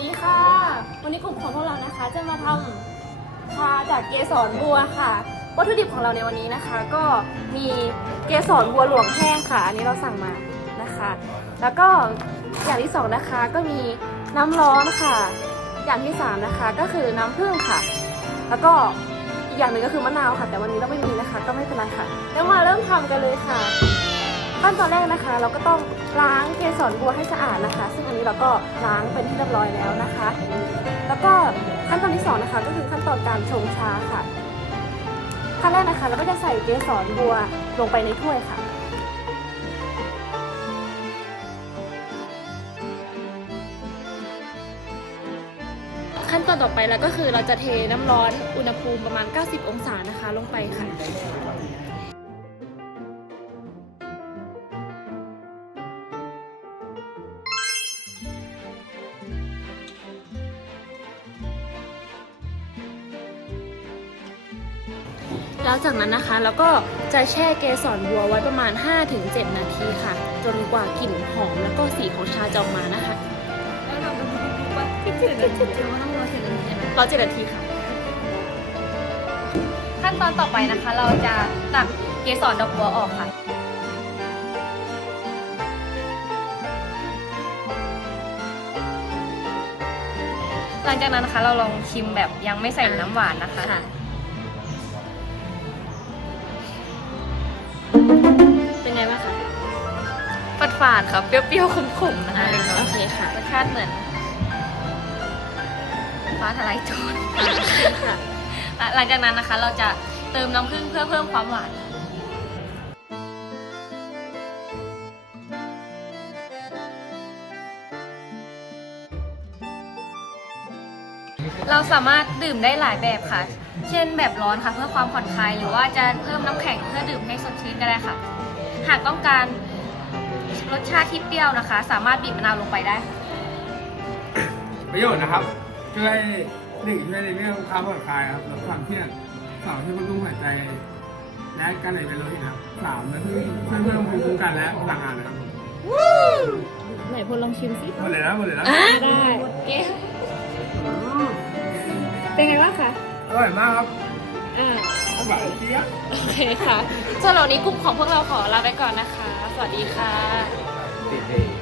ดีค่ะ วันนี้กลุ่มของพวกเรานะคะจะมาทำชาจากเกสรบัวค่ะ วัตถุดิบของเราในวันนี้นะคะ ก็มีเกสรบัวหลวงแห้งค่ะ อันนี้เราสั่งมานะคะ แล้วก็อย่างที่สองนะคะก็มีน้ำร้อนค่ะ อย่างที่สามนะคะก็คือน้ำผึ้งค่ะ แล้วก็อีกอย่างหนึ่งก็คือมะนาวค่ะ แต่วันนี้เราไม่มีนะคะ ก็ไม่เป็นไรค่ะแล้วมาเริ่มทำกันเลยค่ะ ขั้นตอนแรกนะคะ เราก็ต้องล้างเกสรบัวให้สะอาดนะคะ ซึ่งอันนี้เราก็ล้างเป็นที่เรียบร้อยแล้วนะคะ แล้วก็ขั้นตอนที่สองนะคะก็คือขั้นตอนการชงชาค่ะ ขั้นแรกนะคะ เราก็จะใส่เกสรบัวลงไปในถ้วยค่ะขั้นตอนต่อไปแล้วก็คือเราจะเทน้ำร้อนอุณหภูมิประมาณ 90 องศานะคะ ลงไปค่ะ แล้วจากนั้นนะคะเราก็จะแช่เกสรบัวไว้ประมาณ 5-7 นาทีค่ะ จนกว่ากลิ่นหอมแล้วก็สีของชาจะออกมานะคะแล้วเราเป็นปุ๊บปุ๊บปุ๊บที่เจ็ดนาทีเราต้องรอเจ็ดนาทีนะรอเจ็ดนาทีค่ะ ขั้นตอนต่อไปนะคะ เราจะตักเกสรดอกบัวออกค่ะหลังจากนั้นนะคะเราลองชิมแบบยังไม่ใส่น้ำหวานนะคะ ฝาดฝาดๆค่ะ เปรี้ยวๆขมๆนะคะเล็กน้อโอยเคค่ะรสชาติเหมือนฟ้าทลายโจรค่ะอะหลังจากนั้นนะคะเราจะเติมน้ำผึ้งเพื่อเพิ่มความหวานเราสามารถดื่มได้หลายแบบค่ะ เช่นแบบร้อนค่ะเพื่อความผ่อนคลาย หรือว่าจะเพิ่มน้ำแข็งเพื่อดื่มให้สดชื่นก็ได้ค่ะ หากต้องการ รสชาติที่เปรี้ยวนะคะ สามารถบีบมะนาวลงไปได้ค่ะประโยชน์นะครับ ช่วยหนึ่งช่วยในเรื่องความผ่อนคลายครับลดความเครียดสองช่วยบำรุงหัวใจ และการไหลเวียนโลหิตครับสามช่วยช่วยเพิ่มภูมิคุ้มกันและพลังงานนะครับไหนพลลองชิมสิหมดเลยนะหมดเลยนะได้เก๊อืมเป็นไงบ้างคะ อร่อยมากครับ อ่าอร่อยเจี๊ยโอเคค่ะสำหาเหล่านี้กลุ่มของพวกเราขอลาไปก่อนนะคะ สวัสดีค่ะ